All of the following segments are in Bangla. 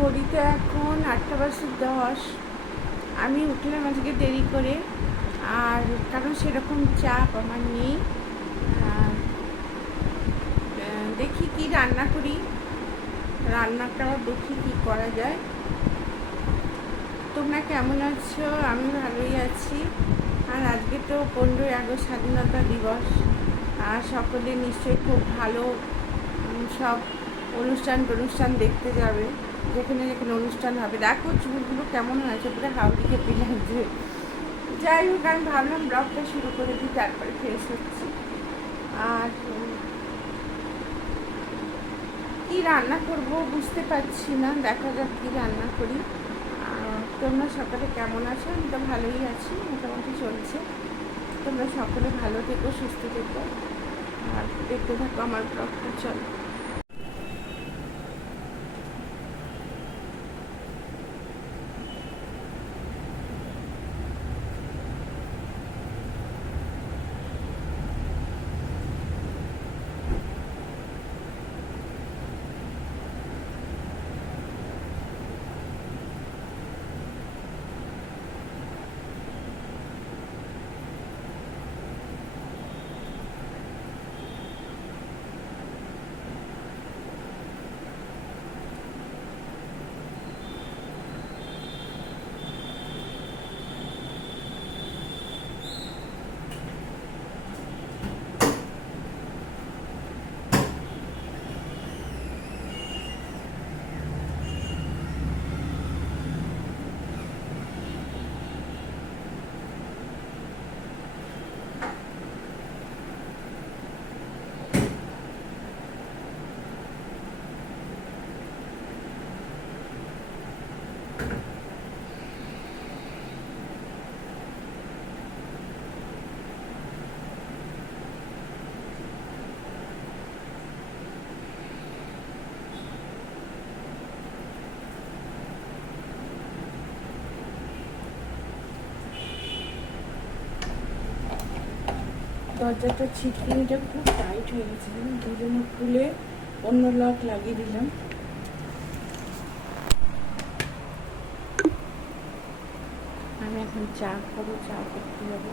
ঘড়িতে এখন 8:10। আমি উঠলাম আজকে দেরি করে, আর কারণ সেরকম চাপ আমার নেই। দেখি কি রান্না করি, রান্নাটাও দেখি কি করা যায়। তোমরা কেমন আছো? আমি ভালোই আছি। আর আজকে তো 15ই আগস্ট স্বাধীনতা দিবস, আর সকলে নিশ্চয়ই খুব ভালো সব অনুষ্ঠান দেখতে যাবে। যেখানে যেখানে অনুষ্ঠান হবে। দেখো চুলগুলো কেমন হয়েছে, পুরো হাওড়িকে পিলাচ্ছে। যাই হোক, আমি ভাবলাম ব্লগটা শুরু করে দিই, তারপরে ফ্রেশ হচ্ছি। আর কি রান্না করব বুঝতে পারছি না, দেখা যাক কি রান্না করি। তোমরা সকলে কেমন আছো? আমি তো ভালোই আছি, মোটামুটি চলছে। তোমরা সকলে ভালো থেকো, সুস্থ থেকো, আর দেখতে থাকো আমার ব্লগটা। চলো। দরজাটা ছিটকিনিটা খুব টাইট হয়ে গেছে, দুজন্য খুলে অন্য লক লাগিয়ে দিলাম। আমি এখন চা খাবো, চা করতে যাবো।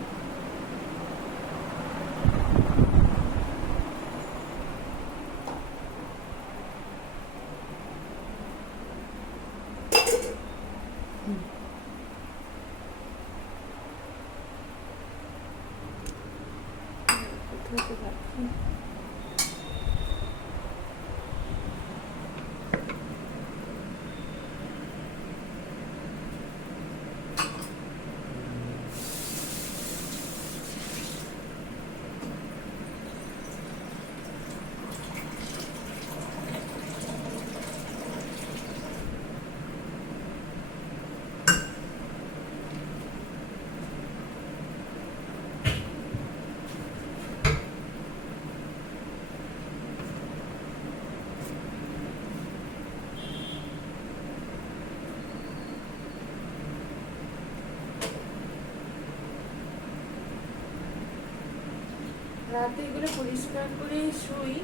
রাতে এগুলো পরিষ্কার করে শুই,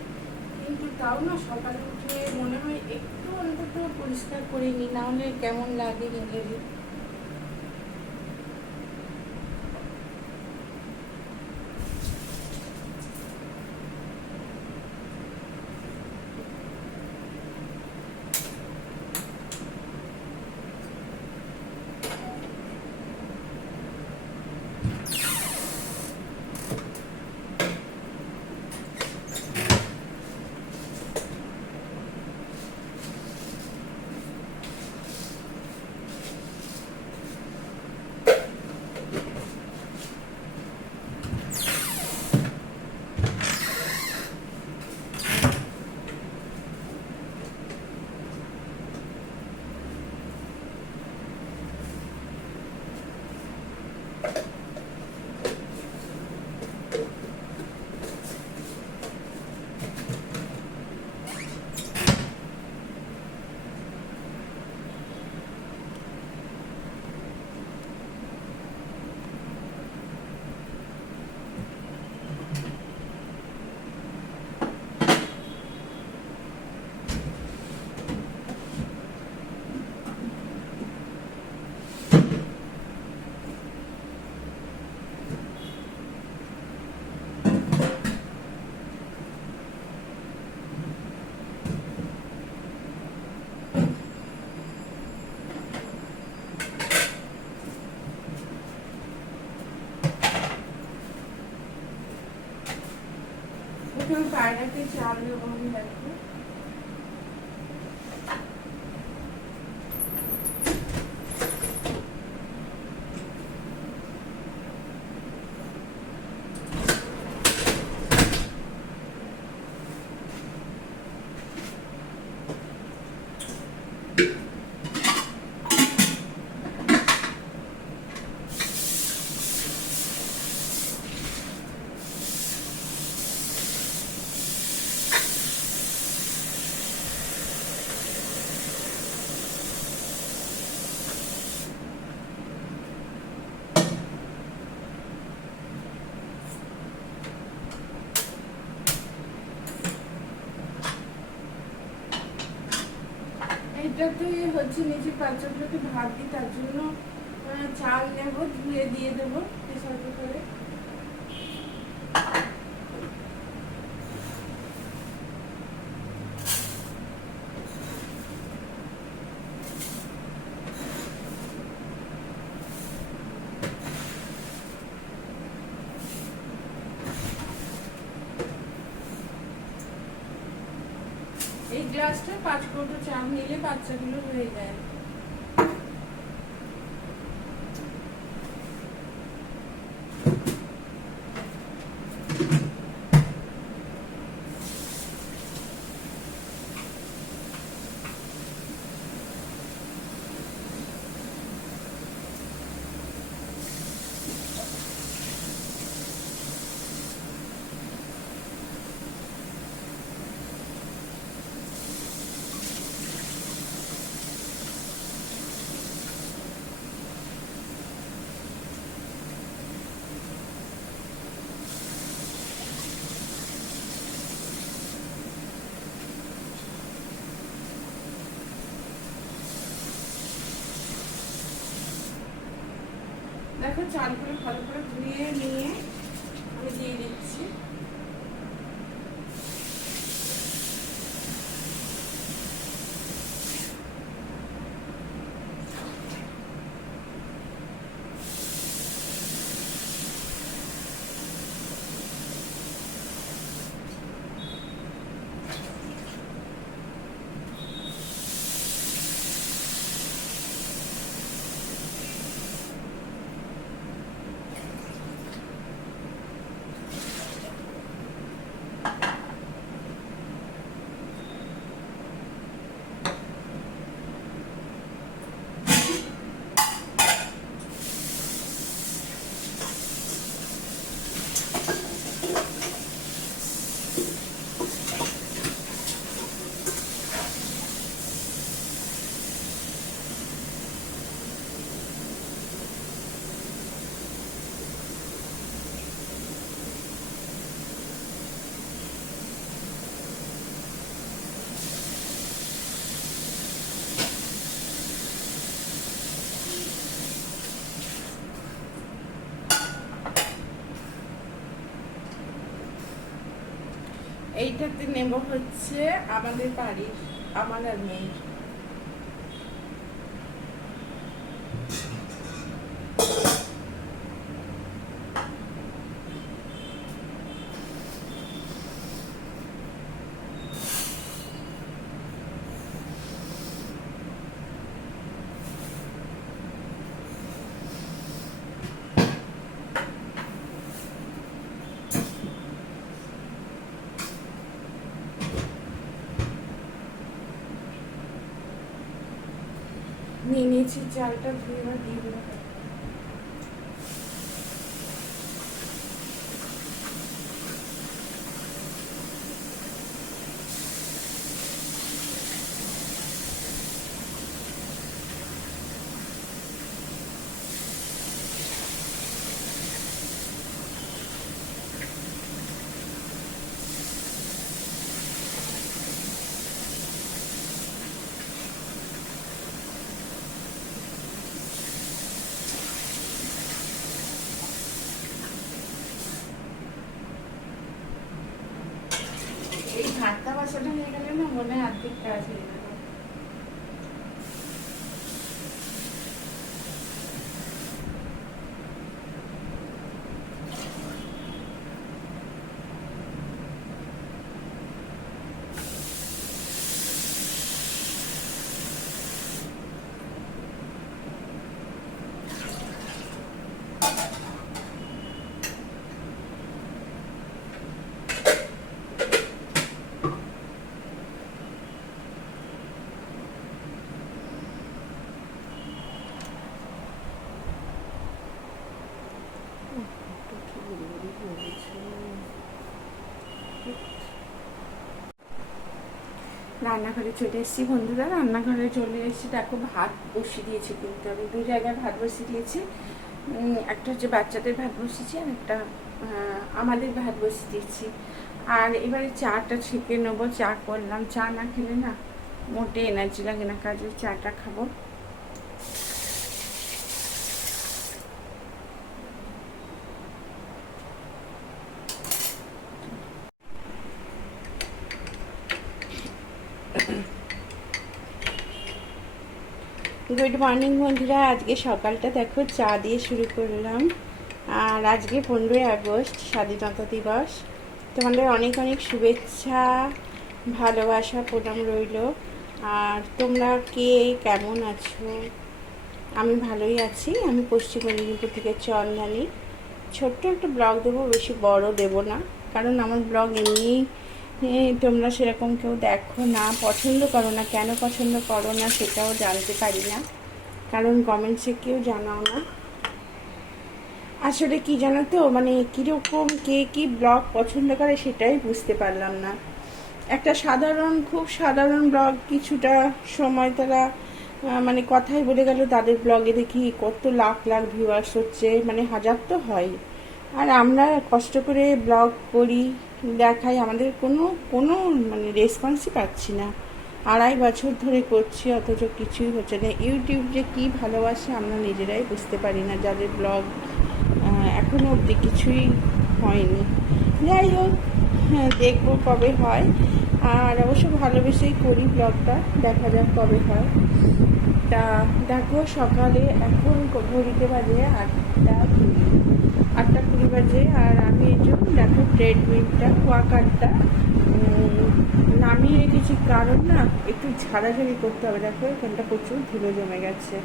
কিন্তু তাও না সকালে উঠে মনে হয় একটু অন্তত পরিষ্কার করে নিই, না হলে কেমন লাগে নিজেরই। একটু পায়রাকে চাল দেবো আমি দেখো। এটাতে হচ্ছে নিচে পাত্রগুলোকে ভাত দিই, তার জন্য চাল নেবো, ধুয়ে দিয়ে দেবো প্রেসার কুকারে। এই গ্লাসটা 5 কৌটো চাল নিলে বাচ্চাগুলো হয়ে যায়। দেখো চালগুলো ভালো করে ধুয়ে নিয়ে আমি দিয়ে দিচ্ছি। এইটাতে নেব হচ্ছে আমাদের বাড়ির, আমার আর মেয়ের। নিয়ে নিয়েছি চালটা, ধুয়ে এবার দিয়ে দেবো। এই ভাতটা বাসাটা হয়ে গেলে না মনে হয় অর্ধেক কাজ হয়ে যাবে। রান্নাঘরে চলে এসেছি বন্ধুরা, রান্নাঘরে চলে এসেছি। দেখো ভাত বসিয়ে দিয়েছি, কিন্তু আমি দু জায়গায় ভাত বসিয়ে দিয়েছি। একটা হচ্ছে বাচ্চাদের ভাত বসিয়েছি, আর একটা আমাদের ভাত বসিয়ে দিয়েছি। আর এবারে চাটা ছেঁকে নেবো। চা করলাম, চা না খেলে না মোটে এনার্জি লাগে না কাজে, চাটা খাবো। গুড মর্নিং বন্ধুরা, আজকে সকালটা দেখো চা দিয়ে শুরু করলাম। আর আজকে 15ই আগস্ট, স্বাধীনতা দিবস। তোমাদের অনেক অনেক শুভেচ্ছা, ভালোবাসা, প্রণাম রইল। আর তোমরা কে কেমন আছো? আমি ভালোই আছি। আমি পশ্চিম মেদিনীপুর থেকে চন্দানি। ছোট্ট একটা ব্লগ দেবো, বেশি বড় দেব না, কারণ আমার ব্লগ এমনি তোমরা সেরকম কেউ দেখো না, পছন্দ করো না। কেন পছন্দ করো না সেটাও জানতে পারি না, কারণ কমেন্টসে কেউ জানাও না। আসলে কি জানো তো, মানে কীরকম কে কী ব্লগ পছন্দ করে সেটাই বুঝতে পারলাম না। একটা সাধারণ, খুব সাধারণ ব্লগ, কিছুটা সময় তারা মানে কথাই বলে গেল, তাদের ব্লগে দেখি কত লাখ লাখ ভিউয়ার্স হচ্ছে, মানে হাজার তো হয়। আর আমরা কষ্ট করে ব্লগ করি, দেখাই, আমাদের কোনো কোনো মানে রেসপন্সই পাচ্ছি না। 2.5 বছর ধরে করছি, অথচ কিছুই হচ্ছে না। ইউটিউব যে কী ভালোবাসে আমরা নিজেরাই বুঝতে পারি না, যাদের ব্লগ এখনও অবধি কিছুই হয়নি। যাই হোক, হ্যাঁ দেখবো কবে হয়। আর অবশ্য ভালোবেসেই করি ব্লগটা, দেখা যাক কবে হয়। তা দেখো সকালে এখন ঘড়িতে বাজে 8টা 20 বাজে। আর আমি এই জন্য দেখো ট্রেডমিলটা, ওয়াকারটা নামিয়ে রেখেছি, কারণ না একটু ঝাড়াঝাড়ি করতে হবে। দেখো এখানটা প্রচুর ধুলো জমে গেছে,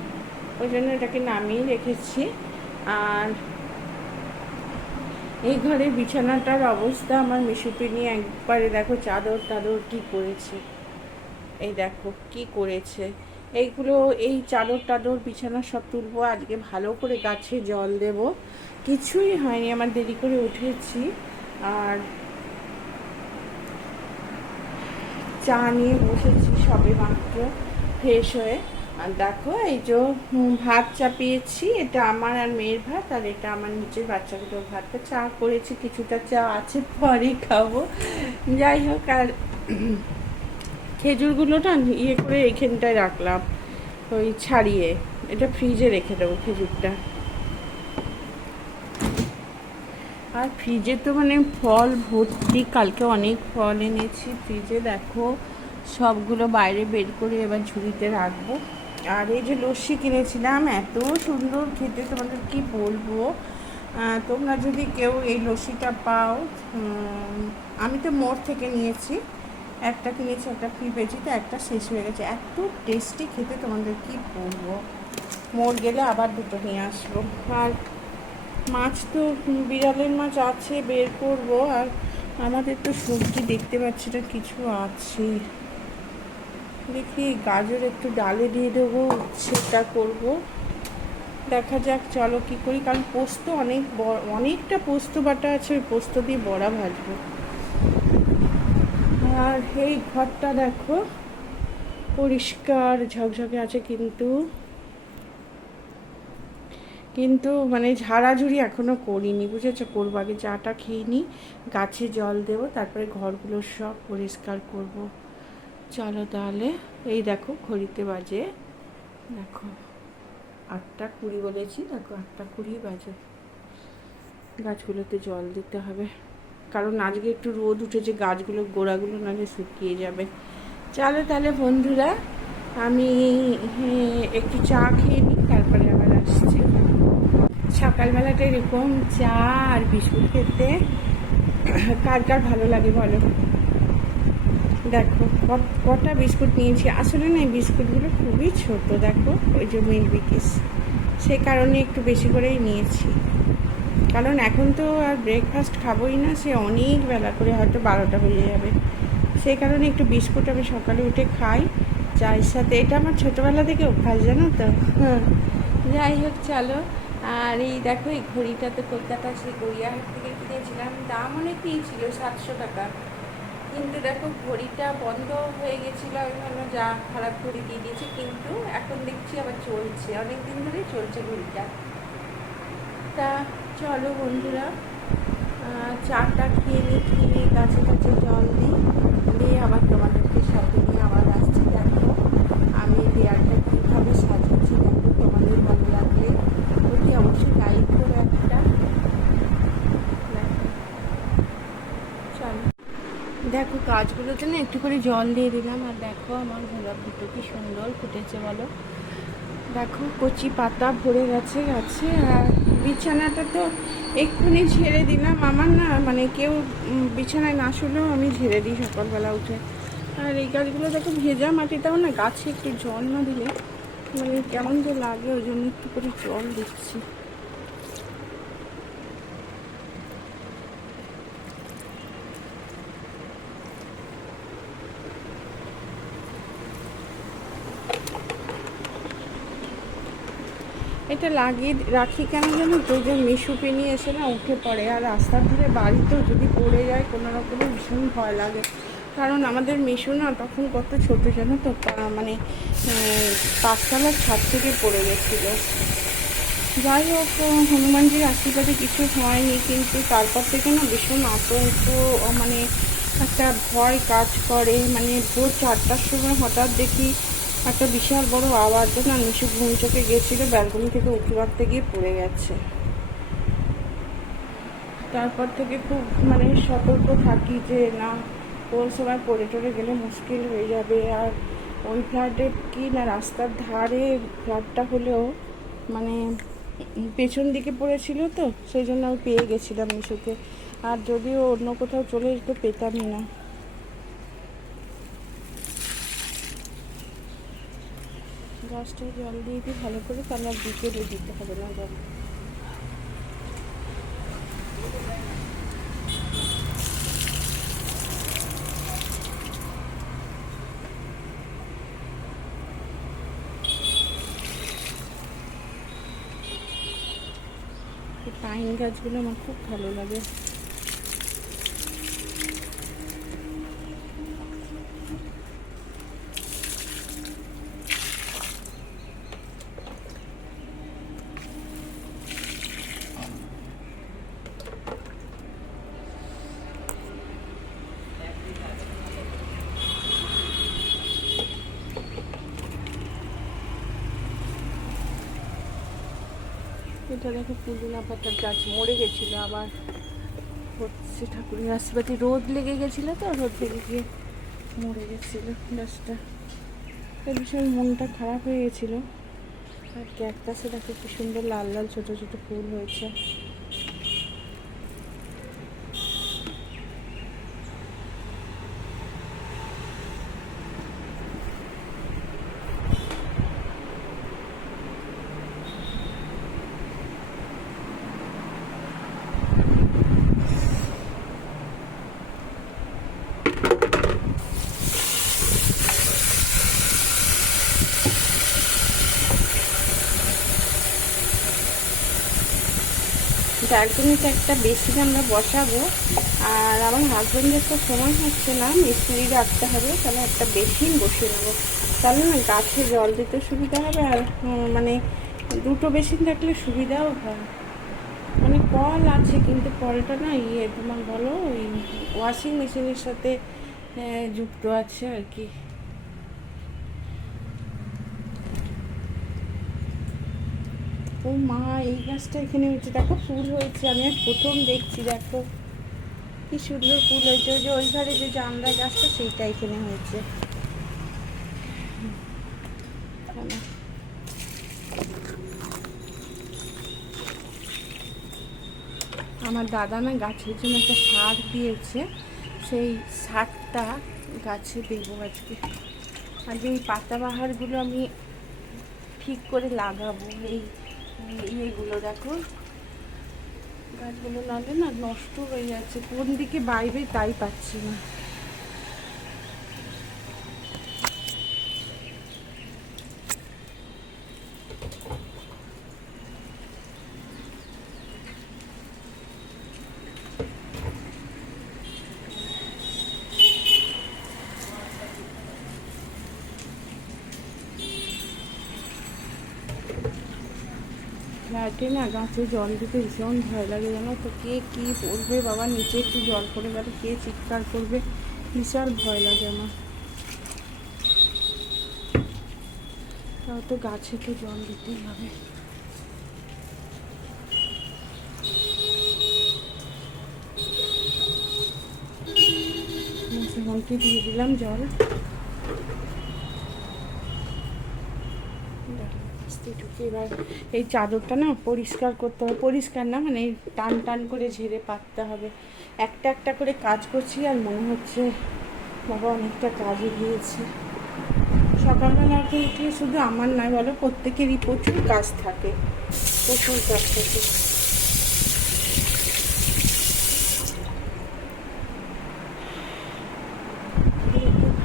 ওই জন্য এটাকে নামিয়ে রেখেছি। আর এই ঘরের বিছানাটার অবস্থা, আমার মিশুপি নিয়ে একবারে দেখো চাদর টাদর কী করেছে, এই দেখো কি করেছে। এইগুলো, এই চাদর টাদর বিছানা সব তুলবো আজকে, ভালো করে গাছে জল দেব। কিছুই হয়নি, আমার দেরি করে উঠেছি। আর চা নিয়ে বসেছি সবে মাত্র ফ্রেশ হয়ে। আর দেখো এই যে ভাত চাপিয়েছি, এটা আমার আর মেয়ের ভাত, আর এটা আমার নিচের বাচ্চাগুলোর ভাতটা। চা করেছি, কিছুটা চা আছে, পরে খাবো। যাই হোক, আর খেজুরগুলো না ইয়ে করে এইখানটায় রাখলাম, ওই ছাড়িয়ে, এটা ফ্রিজে রেখে দেবো খেজুরটা। আর ফ্রিজে তো মানে ফল ভর্তি, কালকে অনেক ফল এনেছি ফ্রিজে, দেখো সবগুলো বাইরে বের করে এবার ঝুড়িতে রাখবো। আর এই যে লস্যি কিনেছিলাম, এত সুন্দর খেতে, তোমাদের কি বলবো। তোমরা যদি কেউ এই লস্যিটা পাও, আমি তো মোড় থেকে নিয়েছি, একটা কিনেছি, একটা ফ্রি পেয়েছি, তো একটা শেষ হয়ে গেছে। এত টেস্টি খেতে, তোমাদের কি বলবো। মোড় গেলে আবার দুটো নিয়ে আসবো। আর মাছ তো বিড়ালের মাছ আছে, বের করব। আর আমাদের তো সবজি দেখতে পাচ্ছি না, কিছু আছে। দেখি গাজর একটু ডালে দিয়ে দেবো, সেটা করব, দেখা যাক চলো কি করি। কারণ পোস্ত অনেকটা পোস্ত বাটা আছে, ওই পোস্ত দিয়ে বড়া ভাজবো। আর এই ঘরটা দেখো পরিষ্কার ঝকঝকে আছে, কিন্তু মানে ঝাড়াঝুড়ি এখনও করিনি, বুঝেছো, করবো। আগে চাটা খেয়ে নিই, গাছে জল দেবো, তারপরে ঘরগুলো সব পরিষ্কার করব। চলো তাহলে। এই দেখো ঘড়িতে বাজে, দেখো 8টা 20 বলেছি, দেখো 8টা 20 বাজে। গাছগুলোতে জল দিতে হবে, কারণ আজকে একটু রোদ উঠেছে, গাছগুলোর গোড়াগুলো নাহলে শুকিয়ে যাবে। চলো তাহলে বন্ধুরা, আমি একটু চা খেয়ে নিই, তারপরে আবার আসছি। সকালবেলাটা এরকম চা আর বিস্কুট খেতে কার কার ভালো লাগে বলো। দেখো কটা বিস্কুট নিয়েছি, আসলে না এই বিস্কুটগুলো খুবই ছোট, দেখো ওই যে মিল্ক, সে কারণে একটু বেশি করেই নিয়েছি। কারণ এখন তো আর ব্রেকফাস্ট খাবোই না, সে অনেক বেলা করে, হয়তো 12টা বেজে যাবে। সেই কারণে একটু বিস্কুট আমি সকালে উঠে খাই চায়ের সাথে। এটা আমার ছোটোবেলা থেকে অভ্যাস, জানো তো। হ্যাঁ, যাই হোক চলো। আর এই দেখো এই ঘড়িটা তো কলকাতা সেই গড়িয়াহাট থেকে কিনেছিলাম, দাম অনেক নিয়েছিল, 700 টাকা। কিন্তু দেখো ঘড়িটা বন্ধ হয়ে গেছিলো, আমি ভাবলাম যা খারাপ ঘড়ি দিয়ে দিয়েছি, কিন্তু এখন দেখছি আবার চলছে, অনেক দিন ধরেই চলছে ঘড়িটা। তা চলো বন্ধুরা, চাটা খেয়ে নিই, খেয়ে গাছে গাছে জল দিই, দিয়ে আবার তোমাদেরকে সাথে নিয়ে আবার আসছি। দেখো আমি দেয়ালটা কীভাবে সাজিয়েছি, দেখো তোমাদের ভালো লাগলে অতি অবশ্যই লাইক করে একটা দেখো। চলো দেখো গাছগুলোতে না একটু করে জল দিয়ে দিলাম, আর দেখো আমার গোলাপ দুটো কি সুন্দর ফুটেছে বলো। দেখো কচি পাতা ভরে গেছে গাছে। আর বিছানাটা তো এক্ষুনি ঝেড়ে দিলাম, আমার না মানে কেউ বিছানায় না শুলেও আমি ঝেড়ে দিই সকালবেলা উঠে। আর এই গাছগুলো দেখো ভেজা মাটিটাও না, গাছে একটু জল না দিলে মানে কেমন যে লাগে, ওই জন্য একটু করে জল দিচ্ছি। এটা লাগিয়ে রাখি কেন জানো তো, যে মিশুপি নিয়ে এসে না উঠে পড়ে, আর রাস্তার ধারে বাড়িতেও যদি পড়ে যায় কোনো রকমে ভীষণ ভয় লাগে। কারণ আমাদের মিশু না তখন কত ছোটো জানো তো, মানে 5তলার ছাদ থেকে পড়ে গেছিলো। যাই হোক, হনুমানজির আশীর্বাদে কিছু হয়নি, কিন্তু তারপর থেকে না ভীষণ আতঙ্ক, মানে একটা ভয় কাজ করে। মানে ভোর 4টার সময় হঠাৎ দেখি একটা বিশাল বড় আওয়াজ, না নিশু ঘুম চোখে গেছিলো, ব্যালকনি থেকে উঁকি মারতে গিয়ে পড়ে গেছে। তারপর থেকে খুব মানে সতর্ক থাকি যে না, কোন সময় পড়ে টরে গেলে মুশকিল হয়ে যাবে। আর ওই ফ্ল্যাটে কি না, রাস্তার ধারে ফ্ল্যাটটা হলেও মানে পেছন দিকে পড়েছিল, তো সেই জন্য আমি পেয়ে গেছিলাম মিশুকে। আর যদিও অন্য কোথাও চলে যেত পেতামই না। গাছটায় জল দিয়ে দিই ভালো করে, তাহলে আর বিকেলে দিতে হবে না জল। এই পাইন গাছগুলো আমার খুব ভালো লাগে। এটা দেখো পুদিনা পাতার গাছ মরে গেছিলো, আবার হচ্ছে ঠাকুরের আশীর্বাদে। রোদ লেগে গেছিলো তো, রোদ লেগে গিয়ে মরে গেছিলো গাছটা। ভীষণ মনটা খারাপ হয়ে গেছিলো। আর ক্যাকটাসে দেখো কি সুন্দর লাল লাল ছোটো ছোটো ফুল হয়েছে। ব্যালকনিতে একটা বেসিন আমরা বসাবো, আর আমার হাজব্যান্ডের তো সময় হচ্ছে না, মিস্ত্রি রাখতে হবে, তাহলে একটা বেসিন বসিয়ে নেবো। তাহলে না গাছে জল দিতে সুবিধা হবে, আর মানে দুটো বেসিন থাকলে সুবিধাও হয়। মানে কল আছে, কিন্তু কলটা না তোমার বলো ওই ওয়াশিং মেশিনের সাথে যুক্ত আছে আর কি। ও মা, এই গাছটা এখানে হয়েছে, দেখো ফুল হয়েছে, আমি আজ প্রথম দেখছি। দেখো কি সুন্দর ফুল হয়েছে। ওই যে ওই ঘরে যে জামরা গাছটা, সেইটা এখানে হয়েছে। আমার দাদা না গাছের জন্য একটা সার দিয়েছে, সেই সারটা গাছে দেবো আজকে। আর যে এই পাতাবাহারগুলো আমি ঠিক করে লাগাবো, এই ইয়েগুলো দেখো, গাছগুলো নাহলে না নষ্ট হয়ে যাচ্ছে, কোন দিকে বাইরে তাই পাচ্ছি না। ফ্ল্যাটে না গাছে জল দিতে ভীষণ ভয় লাগে, জানো তো। কে কী পড়বে বাবা, নিচে একটু জল পড়ে গেলে কে চিৎকার করবে, বিশাল ভয় লাগে আমার। তাও তো গাছে তো জল দিতেই হবে। সেমনটি দিয়ে দিলাম জল। ঢুকে এবার এই চাদরটা না পরিষ্কার করতে হবে, পরিষ্কার না মানে টান টান করে ঝেড়ে পাততে হবে। একটা একটা করে কাজ করছি আর মনে হচ্ছে বাবা অনেকটা কাজ এগিয়েছে। সকালবেলা উঠে শুধু আমার নয় বলো, প্রত্যেকেরই প্রচুর কাজ থাকে, প্রচুর কাজ থাকে।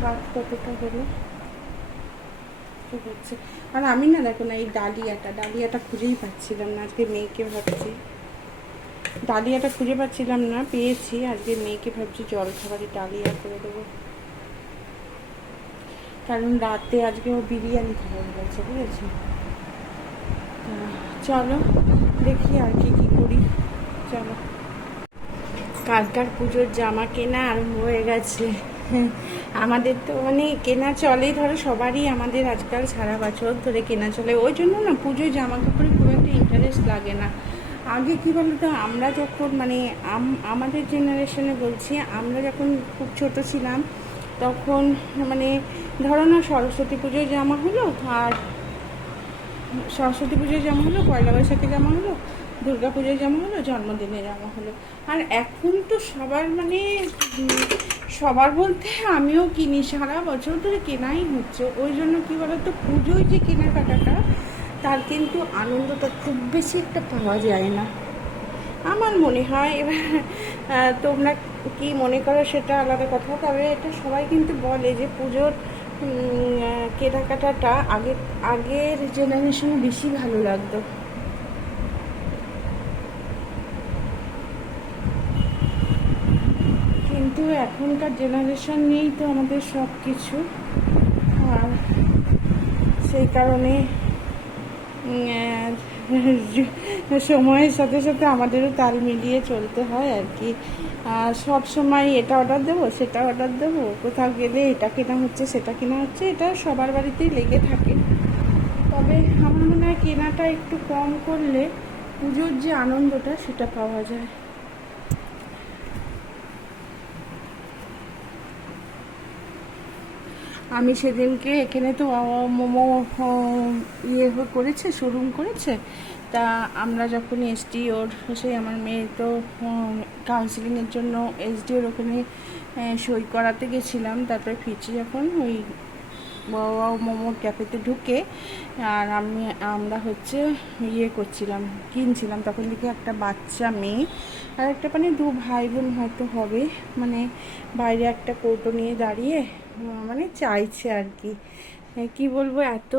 ভাত কতটা হলো হচ্ছে। আর আমি না দেখো না এই ডালিয়াটা খুঁজেই পাচ্ছিলাম না। আজকে মেয়েকে ভাবছি, ডালিয়াটা খুঁজে পাচ্ছিলাম না, পেয়েছি। আজকে মেয়েকে ভাবছি জল খাবারে ডালিয়া করে দেবো, কারণ রাতে আজকে ও বিরিয়ানি খাবার বলেছে, বুঝেছি। চলো দেখি আর কি করি। চলো, কালকার পুজোর জামা কেনা আরম্ভ হয়ে গেছে। আমাদের তো মানে কেনা চলে, ধরো সবারই আমাদের আজকাল সারা বছর ধরে কেনা চলে। ওই জন্য না পুজোর জামা কাপড়ে খুব একটা ইন্টারেস্ট লাগে না। আগে কী বলতো, আমরা যখন মানে আমাদের জেনারেশনে বলছি, আমরা যখন খুব ছোট ছিলাম তখন মানে ধরো না সরস্বতী পুজোর জামা হলো, আর সরস্বতী পুজোর জামা হলো, পয়লা বৈশাখে জামা হলো, দুর্গা পুজোর জামা হলো, জন্মদিনে জামা হলো। আর এখন তো সবার মানে সবার বলতে আমিও কিনি, সারা বছর ধরে কেনাই হচ্ছে। ওই জন্য কী বলতো, পুজোয় যে কেনাকাটাটা তার কিন্তু আনন্দটা খুব বেশি একটা পাওয়া যায় না আমার মনে হয়। এবার তোমরা কি মনে করো সেটা আলাদা কথা, তবে এটা সবাই কিন্তু বলে যে পুজোর কেনাকাটাটা আগের জেনারেশনে বেশি ভালো লাগতো। কিন্তু এখনকার জেনারেশন নিয়েই তো আমাদের সব কিছু, আর সেই কারণে সময়ের সাথে সাথে আমাদেরও তাল মিলিয়ে চলতে হয় আর কি। সব সময় এটা অর্ডার দেবো, সেটা অর্ডার দেবো, কোথাও গেলে এটা কেনা হচ্ছে সেটা কেনা হচ্ছে, এটা সবার বাড়িতেই লেগে থাকে। তবে আমার মনে হয় কেনাটা একটু কম করলে পুজোর যে আনন্দটা সেটা পাওয়া যায়। আমি সেদিনকে এখানে তো মোমো করেছে, শোরুম করেছে। তা আমরা যখন এসডিওর সেই আমার মেয়ে তো কাউন্সিলিংয়ের জন্য এসডিওর ওখানে সই করাতে গেছিলাম। তারপরে ফিরছি যখন ওই মোমোর ক্যাফেতে ঢুকে, আর আমরা হচ্ছে করছিলাম, কিনছিলাম, তখন দেখি একটা বাচ্চা মেয়ে আর একটা মানে দু ভাই বোন হয়তো হবে, মানে বাইরে একটা কৌটো নিয়ে দাঁড়িয়ে মানে চাইছে আর কি। কি বলবো, এত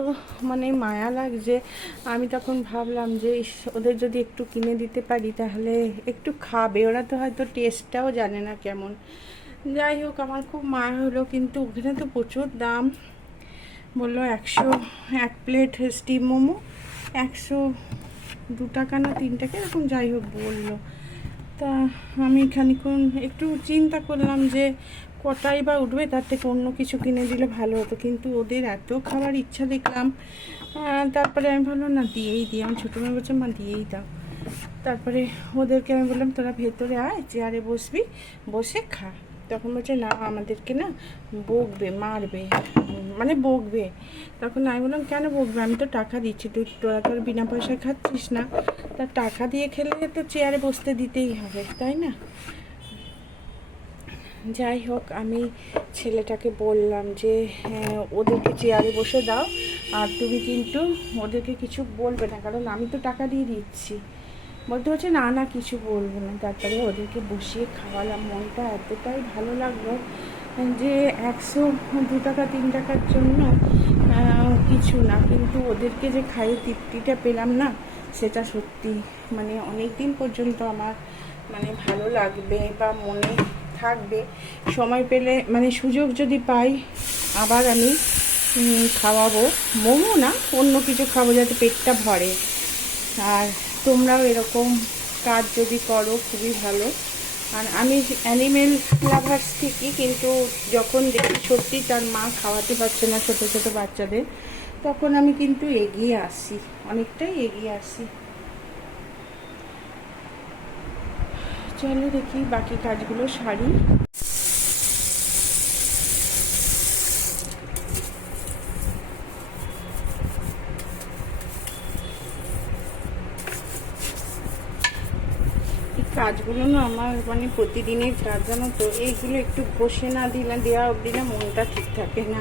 মানে মায়া লাগছে। আমি তখন ভাবলাম যে ওদের যদি একটু কিনে দিতে পারি তাহলে একটু খাবে, ওরা তো হয়তো টেস্টটাও জানে না কেমন। যাই হোক, আমার খুব মায়া হলো, কিন্তু ওখানে তো প্রচুর দাম। বললো 100 প্লেট স্টিম মোমো 102 টাকা না 3 টাকা এরকম, যাই হোক বললো। তা আমি খানিক্ষণ একটু চিন্তা করলাম যে কটাই বা উঠবে, তার থেকে অন্য কিছু কিনে দিলে ভালো হতো। কিন্তু ওদের এত খাবার ইচ্ছা দেখলাম, তারপরে আমি ভাবলাম না দিয়েই দিই। আমার ছোটো মেয়ে বলছে মা দিয়েই দাও। তারপরে ওদেরকে আমি বললাম তোরা ভেতরে আয়, চেয়ারে বসবি, বসে খা। তখন বলছে না আমাদেরকে না বকবে, মারবে, মানে বকবে। তখন আমি বললাম কেন বকবে, আমি তো টাকা দিচ্ছি, তোরা তো বিনা পয়সায় খাচ্ছিস না, তা টাকা দিয়ে খেলে তো চেয়ারে বসতে দিতেই হবে, তাই না। যাই হোক, আমি ছেলেটাকে বললাম যে ওদেরকে চেয়ারে বসে দাও, আর তুমি কিন্তু ওদেরকে কিছু বলবে না, কারণ আমি তো টাকা দিয়ে দিচ্ছি। বলতে হচ্ছে না না কিছু বলবো না। তারপরে ওদেরকে বসিয়ে খাওয়ালাম। মনটা এতটাই ভালো লাগলো যে 102 টাকা 3 টাকার জন্য কিছু না, কিন্তু ওদেরকে যে খাইয়ে তৃপ্তিটা পেলাম না, সেটা সত্যি মানে অনেক দিন পর্যন্ত আমার মানে ভালো লাগবে বা মনে থাকবে। সময় পেলে মানে সুযোগ যদি পাই আবার আমি খাওয়াবো, মোমো না অন্য কিছু খাবো যাতে পেটটা ভরে। আর তোমরাও এরকম কাজ যদি করো খুবই ভালো। আর আমি অ্যানিমেল লাভার্স ঠিকই, কিন্তু যখন দেখি সত্যি তার মা খাওয়াতে পারছে না ছোটো ছোটো বাচ্চাদের, তখন আমি কিন্তু এগিয়ে আসি, অনেকটাই এগিয়ে আসি। চলো দেখি বাকি কাজগুলো সারি। কাজগুলো না আমার মানে প্রতিদিনের কাজ, জানো তো। এইগুলো একটু ঘষে না দিলে, দেওয়া অবধি না মনটা ঠিক থাকে না,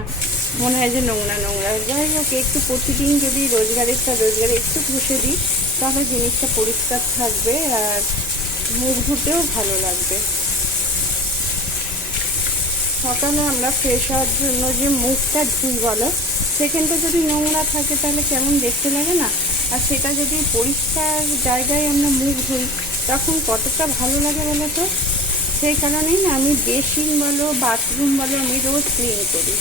মনে হয় যে নোংরা নোংরা। যাই হোক, একটু প্রতিদিন যদি রোজগারে একটু ঘষে দিই, তাহলে জিনিসটা পরিষ্কার থাকবে আর মুখ ধুতেও ভালো লাগবে। সকালে আমরা ফ্রেশ হওয়ার জন্য যে মুখটা ধুই বলো, সেখানটা যদি নোংরা থাকে তাহলে কেমন দেখতে লাগে না। আর সেটা যদি পরিষ্কার জায়গায় আমরা মুখ ধুই, তখন কতটা ভালো লাগে বলো তো। সেই কারণেই না আমি বেসিন বলো, বাথরুম বলো, আমি রোজ ক্লিন করি।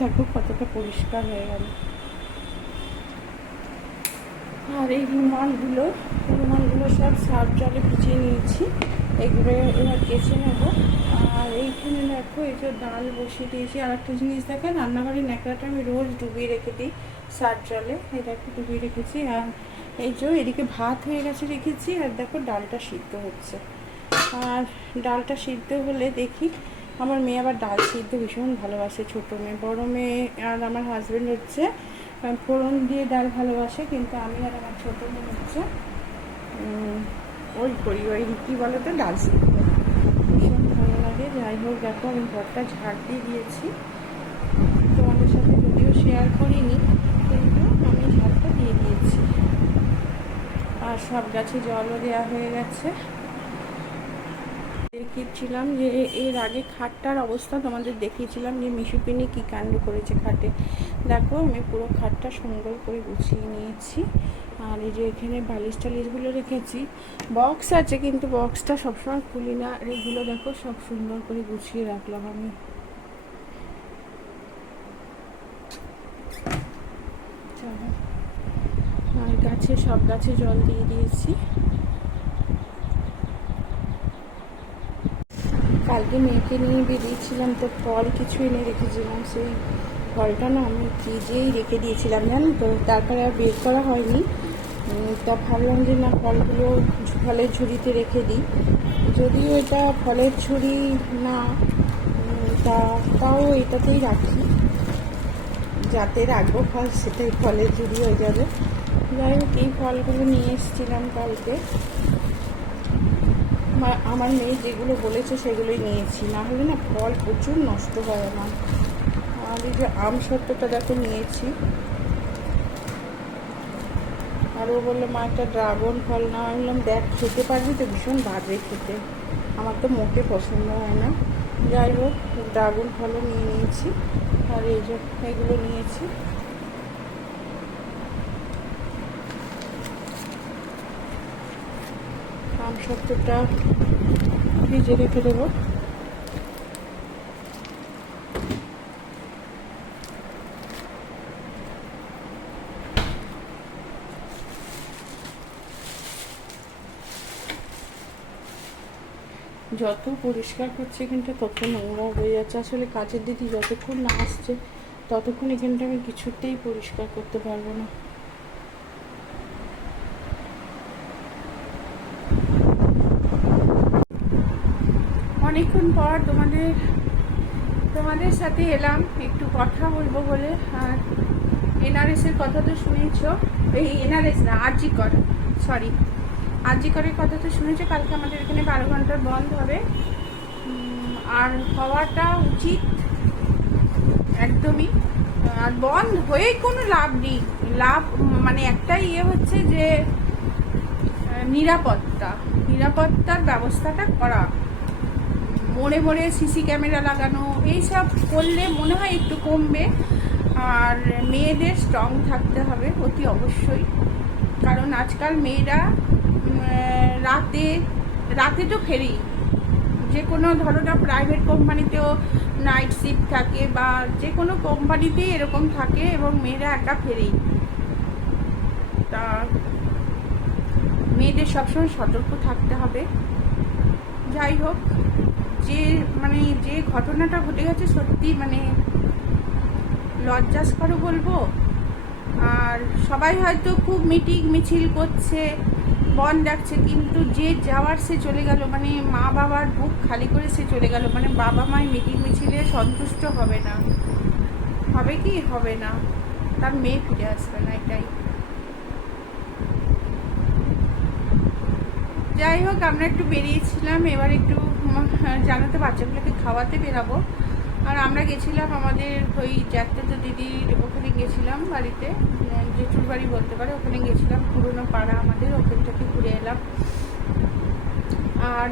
দেখো কতটা পরিষ্কার হয়ে গেল। আর এই রুমালগুলো সব সার্ফ জলে ভিজিয়ে নিয়েছি, এগুলো এবার কেচে নেবো। আর এইখানে দেখো এই যে ডাল বসিয়ে দিয়েছি। আর একটা জিনিস দেখে, রান্নাঘরের ন্যাকড়াটা আমি রোজ ডুবিয়ে রেখে দিই সার্ফ জলে, এই দেখো ডুবিয়ে রেখেছি। আর এই যে এদিকে ভাত হয়ে গেছে রেখেছি, আর দেখো ডালটা সিদ্ধ হচ্ছে। আর ডালটা সিদ্ধ হলে দেখি, আমার মেয়ে আবার ডাল সিদ্ধ ভীষণ ভালোবাসে, ছোটো মেয়ে। বড়ো মেয়ে আর আমার হাজব্যান্ড হচ্ছে ফোড়ন দিয়ে ডাল ভালোবাসে, কিন্তু আমি আর আমার ছোটো মেয়ে হচ্ছে ওই করি, ওই কী বলো তো, ডাল সিদ্ধ ভীষণ ভালো লাগে। যাই হোক, দেখো আমি ঘরটা ঝাড় দিয়ে দিয়েছি, তোমাদের সাথে যদিও শেয়ার করিনি, কিন্তু আমি ঝাড়টা দিয়ে দিয়েছি। আর সব গাছে জলও দেওয়া হয়ে গেছে। দেখিয়েছিলাম যে এর আগে খাটটার অবস্থা তোমাদের দেখিয়েছিলাম, যে মিশুপিনি কী কাণ্ড করেছে খাটে। দেখো আমি পুরো খাটটা সুন্দর করে গুছিয়ে নিয়েছি। আর এই যে এখানে বালিশ টালিশগুলো রেখেছি, বক্স আছে কিন্তু বক্সটা সবসময় খুলি না। আর এইগুলো দেখো সব সুন্দর করে গুছিয়ে রাখলাম আমি। আর সব গাছে জল দিয়ে দিয়েছি। কালকে মেয়েকে নিয়ে বেরিয়েছিলাম, তো ফল কিছু এনে রেখেছিলাম। সেই ফলটা না আমি ফ্রিজেই রেখে দিয়েছিলাম, জানো তো, তারপরে আর বের করা হয়নি। তা ভাবলাম যে না, ফলগুলো ফলের ঝুড়িতে রেখে দিই। যদিও এটা ফলের ঝুড়ি না, তাও এটাতেই রাখি, যাতে রাখবো ফল সেটাই ফলের ঝুড়ি হয়ে যাবে। যাই হোক, এই ফলগুলো নিয়ে এসেছিলাম কালকে। আমার মেয়ে যেগুলো বলেছে সেগুলোই নিয়েছি, না হলে না ফল প্রচুর নষ্ট হয় আমার। আর এই যে আম সত্ত্বটা দেখো নিয়েছি। আর ও বললো মা একটা ড্রাগন ফল না, আমি বললাম দেখ খেতে পারবি তো, ভীষণ বাজে খেতে, আমার তো মোটে পছন্দ হয় না। যাই হোক, ড্রাগন ফলও নিয়ে নিয়েছি। আর এই যে এগুলো নিয়েছি। আম সত্ত্বটা ভিজে রেখে দেবো। যত পরিষ্কার করছে এখানটা, তত নোংরা হয়ে যাচ্ছে। আসলে কাজের দিদি যতক্ষণ না আসছে, ততক্ষণ এখানটা আমি কিছুতেই পরিষ্কার করতে পারবো না। অনেকক্ষণ পর তোমাদের সাথে এলাম, একটু কথা বলবো বলে। আর এনআরএসের কথা তো শুনেছ, এই এনআরএস না, আরজিকরের কথা তো শুনেছো। কালকে আমাদের এখানে 12 ঘন্টার বন্ধ হবে। আর হওয়াটা উচিত একদমই। আর বন্ধ হয়ে কোনো লাভ নেই। লাভ মানে একটাই হচ্ছে যে নিরাপত্তার ব্যবস্থাটা করা, মোড়ে মোড়ে সিসি ক্যামেরা লাগানো, এইসব করলে মনে হয় একটু কমবে। আর মেয়েদের স্ট্রং থাকতে হবে অতি অবশ্যই, কারণ আজকাল মেয়েরা রাতে তো ফেরি, যে কোনো ধরো না প্রাইভেট কোম্পানিতেও নাইট শিফট থাকে বা যে কোনো কোম্পানিতেই এরকম থাকে এবং মেয়েরা একা ফেরেই। তা মেয়েদের সবসময় সতর্ক থাকতে হবে। যাই হোক, যে ঘটনাটা ঘটে গেছে সত্যি লজ্জাস্কর বলবো। আর সবাই হয়তো খুব মিটিং মিছিল করছে, বন ডাকছে, কিন্তু যে যাওয়ার সে চলে গেল, মা বাবার বুক খালি করে সে চলে গেল। বাবা মায়ের মিটিং মিছিলে সন্তুষ্ট হবে না, হবে কি হবে না, তার মেয়ে ফিরে আসবে না, এটাই। যাই হোক, আমরা একটু বেরিয়েছিলাম, এবার একটু জানো তো বাচ্চাগুলোকে খাওয়াতে বেরাবো। আর আমরা গেছিলাম আমাদের ওই জ্যাঠতো দিদির ওখানে গেছিলাম, বাড়িতে জেঠুর বাড়ি বলতে পারে, ওখানে গেছিলাম, পুরোনো পাড়া আমাদের, ওখান থেকে ঘুরে এলাম। আর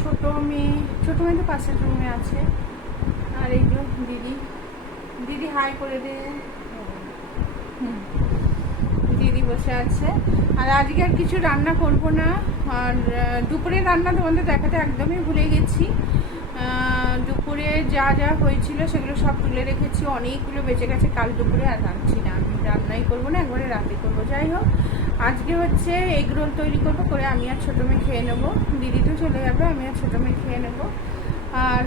ছোটো মেয়ে তো পাশের রুমে আছে। আর এই যে দিদি হাই করে দে, দিদি বসে আছে। আর আজকে আর কিছু রান্না করব না। আর দুপুরে রান্না তোমাদের দেখাতে একদমই ভুলে গেছি। দুপুরে যা যা হয়েছিল সেগুলো সব তুলে রেখেছি, অনেকগুলো বেঁচে গেছে। কাল দুপুরে আর রাঁধছি না, আমি রান্নাই করবো না, একবারে রাতে করবো। যাই হোক, আজকে হচ্ছে এগ রোল তৈরি করবো, করে আমি আর ছোটো মেয়ে খেয়ে নেবো। দিদি তো চলে যাবে, আমি আর ছোটো মেয়ে খেয়ে নেবো। আর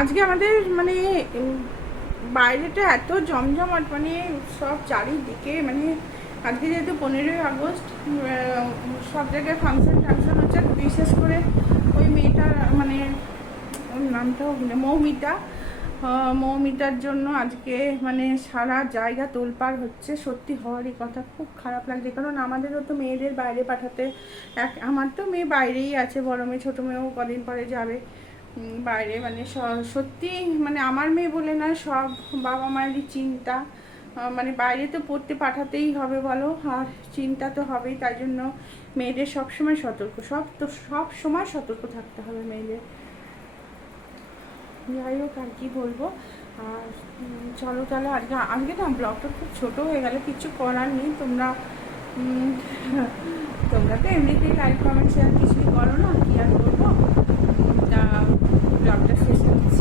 আজকে আমাদের বাইরেটা এত জমজমাট, সব চারিদিকে, আজকে যেহেতু 15ই আগস্ট, সব জায়গায় ফাংশন হচ্ছে। বিশেষ করে ওই মেয়েটার ওর নামটাও মৌমিতার জন্য আজকে সারা জায়গা তোলপাড় হচ্ছে। সত্যি হওয়ারই কথা, খুব খারাপ লাগছে, কারণ আমাদেরও তো মেয়েদের বাইরে পাঠাতে, আমার তো মেয়ে বাইরেই আছে, বড় মেয়ে, ছোটো মেয়েও কদিন পরে যাবে বাইরে। সত্যি আমার মেয়ে বলে না, সব বাবা মায়েরই চিন্তা, বাইরে তো পড়তে পাঠাতেই হবে বলো, আর চিন্তা তো হবেই। তাই জন্য মেয়েদের সবসময় সব সময় সতর্ক থাকতে হবে মেয়েদের। যাই হোক, আর কি বলবো। আর চলো তাহলে আজকে না ব্লগটা খুব ছোটো হয়ে গেল, কিছু করার নেই। তোমরা তো এমনিতেই লাইক কমেন্ট শেয়ার কিছুই করো না, কি আর করবো। ব্লগটা শেষ হচ্ছে।